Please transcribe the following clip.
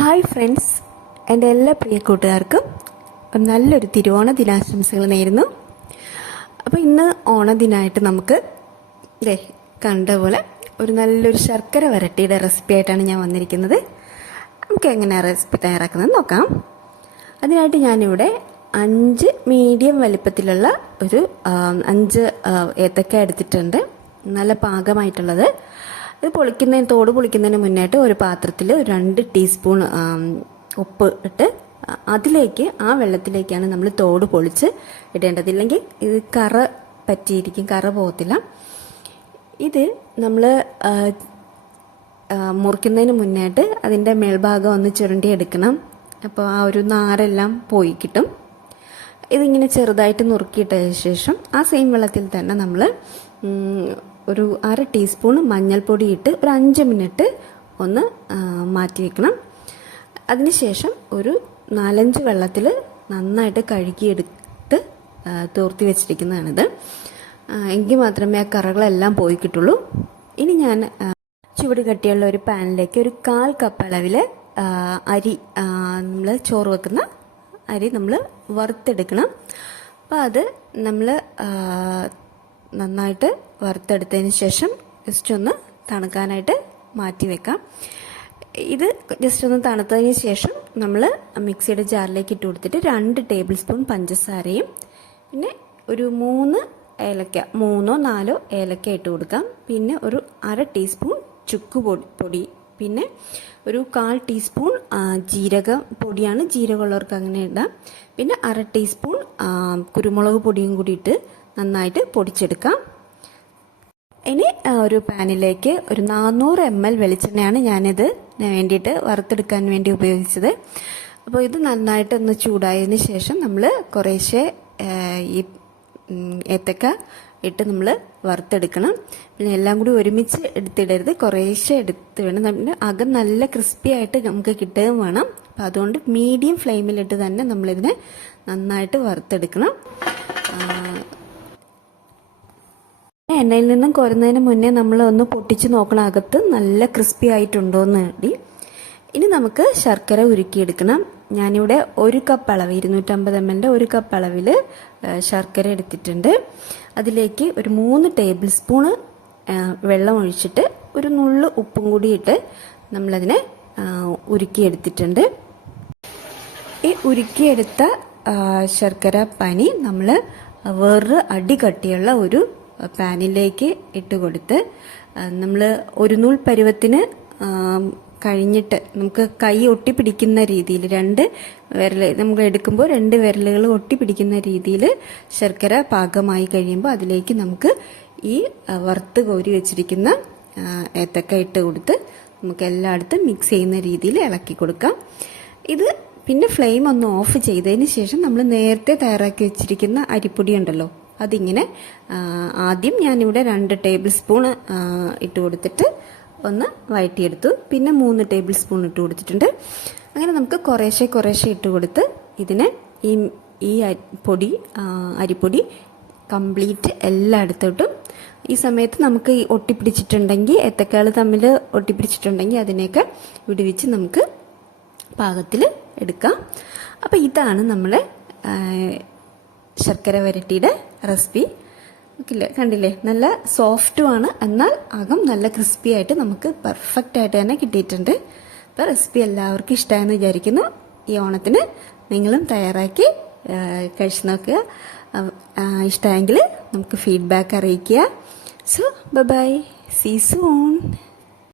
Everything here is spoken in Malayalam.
Hi friends. എന്റെ എല്ലാ പ്രിയ കൂട്ടുകാർക്കും നല്ലൊരു തിരുവോണ ദിനാശംസകൾ നേരുന്നു. അപ്പോൾ ഇന്ന് ഓണദിനായിട്ട് നമുക്ക് ദേ കണ്ട പോലെ ഒരു നല്ലൊരു ശർക്കര വരട്ടിയുടെ റെസിപ്പി ആയിട്ടാണ് ഞാൻ വന്നിരിക്കുന്നത്. നമുക്ക് എങ്ങനെയാണ് റെസിപ്പി തയ്യാറാക്കുന്നത് നോക്കാം. അതിനായിട്ട് ഞാനിവിടെ അഞ്ച് മീഡിയം വലിപ്പത്തിലുള്ള ഒരു അഞ്ച് ഏത്തക്ക എടുത്തിട്ടുണ്ട്. നല്ല പാകമായിട്ടുള്ളത്. ഇത് പൊളിക്കുന്നതിന് തോട് പൊളിക്കുന്നതിന് മുന്നായിട്ട് ഒരു പാത്രത്തിൽ രണ്ട് ടീസ്പൂൺ ഉപ്പ് ഇട്ട് അതിലേക്ക് ആ വെള്ളത്തിലേക്കാണ് നമ്മൾ തോട് പൊളിച്ച് ഇടേണ്ടത്. ഇല്ലെങ്കിൽ ഇത് കറ പറ്റിയിരിക്കും കറ പോകത്തില്ല. ഇത് നമ്മൾ മുറിക്കുന്നതിന് മുന്നായിട്ട് അതിന്റെ മേൽഭാഗം ഒന്ന് ചുരണ്ടി എടുക്കണം. അപ്പോൾ ആ ഒരു നാരെല്ലാം പോയി കിട്ടും. ഇതിങ്ങനെ ചെറുതായിട്ട് നുറുക്കിയിട്ടതിന് ശേഷം ആ സെയിം വെള്ളത്തിൽ തന്നെ നമ്മൾ ഒരു അര ടീസ്പൂൺ മഞ്ഞൾപ്പൊടി ഇട്ട് ഒരു അഞ്ച് മിനിറ്റ് ഒന്ന് മാറ്റി വെക്കണം. അതിനുശേഷം ഒരു നാലഞ്ച് വെള്ളത്തിൽ നന്നായിട്ട് കഴുകിയെടുത്ത് തോർത്തി വെച്ചിരിക്കുന്നതാണിത്. എങ്കിൽ മാത്രമേ ആ കറകളെല്ലാം പോയി കിട്ടുള്ളൂ. ഇനി ഞാൻ ചുവട് കട്ടിയുള്ള ഒരു പാനിലേക്ക് ഒരു കാൽ കപ്പ് അളവിൽ അരി നമ്മൾ ചോറ് വെക്കുന്ന അരി നമ്മൾ വറുത്തെടുക്കണം. അപ്പോൾ അത് നമ്മൾ നന്നായിട്ട് വറുത്തെടുത്തതിന് ശേഷം ജസ്റ്റ് ഒന്ന് തണുക്കാനായിട്ട് മാറ്റി വെക്കാം. ഇത് ജസ്റ്റ് ഒന്ന് തണുത്തതിന് ശേഷം നമ്മൾ മിക്സിയുടെ ജാറിലേക്ക് ഇട്ട് കൊടുത്തിട്ട് രണ്ട് ടേബിൾ സ്പൂൺ പഞ്ചസാരയും പിന്നെ ഒരു മൂന്ന് ഏലക്ക മൂന്നോ നാലോ ഏലക്ക ഇട്ട് കൊടുക്കാം. പിന്നെ ഒരു അര ടീസ്പൂൺ ചുക്ക് പൊടി പൊടി പിന്നെ ഒരു കാൽ ടീസ്പൂൺ ജീരക പൊടിയാണ് ജീരകമുള്ളവർക്ക് അങ്ങനെ ഇടാം. പിന്നെ അര ടീസ്പൂൺ കുരുമുളക് പൊടിയും കൂടി ഇട്ട് നന്നായിട്ട് പൊടിച്ചെടുക്കാം. ഇനി ഒരു പാനിലേക്ക് ഒരു നാനൂറ് എം എൽ വെളിച്ചെണ്ണയാണ് ഞാനിത് വേണ്ടിയിട്ട് വറുത്തെടുക്കാൻ വേണ്ടി ഉപയോഗിച്ചത്. അപ്പോൾ ഇത് നന്നായിട്ടൊന്ന് ചൂടായതിന് ശേഷം നമ്മൾ കുറേശ്ശെ ഈ ഏത്തക്ക ഇട്ട് നമ്മൾ വറുത്തെടുക്കണം. പിന്നെ എല്ലാം കൂടി ഒരുമിച്ച് എടുത്തിടരുത്. കുറേശ്ശെ എടുത്ത് വേണം. നമ്മുടെ അകം നല്ല ക്രിസ്പി ആയിട്ട് നമുക്ക് കിട്ടുകയും വേണം. അപ്പം അതുകൊണ്ട് മീഡിയം ഫ്ലെയിമിലിട്ട് തന്നെ നമ്മളിതിനെ നന്നായിട്ട് വറുത്തെടുക്കണം. എണ്ണയിൽ നിന്നും കോരുന്നതിന് മുന്നേ നമ്മൾ ഒന്ന് പൊട്ടിച്ച് നോക്കണം. അകത്ത് നല്ല ക്രിസ്പി ആയിട്ടുണ്ടോ എന്ന് വേണ്ടി ഇനി നമുക്ക് ശർക്കര ഉരുക്കിയെടുക്കണം. ഞാനിവിടെ ഒരു കപ്പ് അളവ് ഇരുന്നൂറ്റമ്പത് എം എല്ലിന്റെ ഒരു കപ്പ് അളവിൽ ശർക്കര എടുത്തിട്ടുണ്ട്. അതിലേക്ക് ഒരു മൂന്ന് ടേബിൾ സ്പൂണ് വെള്ളം ഒഴിച്ചിട്ട് ഒരു നുള്ള് ഉപ്പും കൂടി ഇട്ട് നമ്മളതിനെ ഉരുക്കിയെടുത്തിട്ടുണ്ട്. ഈ ഉരുക്കിയെടുത്ത ശർക്കര പനി നമ്മൾ വേറൊരു അടി കട്ടിയുള്ള ഒരു പാനിലേക്ക് ഇട്ട് കൊടുത്ത് നമ്മൾ ഒരു നൂൽ പരുവത്തിന് കഴിഞ്ഞിട്ട് നമുക്ക് കൈ ഒട്ടിപ്പിടിക്കുന്ന രീതിയിൽ രണ്ട് വിരൽ നമ്മൾ എടുക്കുമ്പോൾ രണ്ട് വിരലുകൾ ഒട്ടിപ്പിടിക്കുന്ന രീതിയിൽ ശർക്കര പാകമായി കഴിയുമ്പോൾ അതിലേക്ക് നമുക്ക് ഈ വറുത്ത് കോരി വെച്ചിരിക്കുന്ന ഏത്തക്ക ഇട്ട് കൊടുത്ത് നമുക്ക് എല്ലായിടത്തും മിക്സ് ചെയ്യുന്ന രീതിയിൽ ഇളക്കി കൊടുക്കാം. ഇത് പിന്നെ ഫ്ലെയിം ഒന്ന് ഓഫ് ചെയ്തതിന് ശേഷം നമ്മൾ നേരത്തെ തയ്യാറാക്കി വെച്ചിരിക്കുന്ന അരിപ്പൊടി ഉണ്ടല്ലോ അതിങ്ങനെ ആദ്യം ഞാനിവിടെ രണ്ട് ടേബിൾ സ്പൂൺ ഇട്ട് കൊടുത്തിട്ട് ഒന്ന് വഴറ്റിയെടുത്തു. പിന്നെ മൂന്ന് ടേബിൾ സ്പൂൺ ഇട്ട് കൊടുത്തിട്ടുണ്ട്. അങ്ങനെ നമുക്ക് കുറേശ്ശെ കുറേശ്ശെ ഇട്ട് കൊടുത്ത് ഇതിനെ ഈ ഈ പൊടി അരിപ്പൊടി കംപ്ലീറ്റ് എല്ലായിടത്തോട്ടും. ഈ സമയത്ത് നമുക്ക് ഈ ഒട്ടിപ്പിടിച്ചിട്ടുണ്ടെങ്കിൽ ഏത്തക്കാൾ തമ്മിൽ ഒട്ടിപ്പിടിച്ചിട്ടുണ്ടെങ്കിൽ അതിനെയൊക്കെ വിടുവിച്ച് നമുക്ക് പാകത്തിൽ എടുക്കാം. അപ്പോൾ ഇതാണ് നമ്മളെ ശർക്കര വരട്ടിയുടെ റെസിപ്പി. നോക്കില്ലേ? കണ്ടില്ലേ? നല്ല സോഫ്റ്റുമാണ് എന്നാൽ അകം നല്ല ക്രിസ്പി ആയിട്ട് നമുക്ക് പെർഫെക്റ്റ് ആയിട്ട് തന്നെ കിട്ടിയിട്ടുണ്ട്. അപ്പോൾ റെസിപ്പി എല്ലാവർക്കും ഇഷ്ടമായെന്ന് വിചാരിക്കുന്നു. ഈ ഓണത്തിന് നിങ്ങളും തയ്യാറാക്കി കഴിച്ചു നോക്കുക. ഇഷ്ടമായെങ്കിൽ നമുക്ക് ഫീഡ്ബാക്ക് അറിയിക്കുക. So bye see soon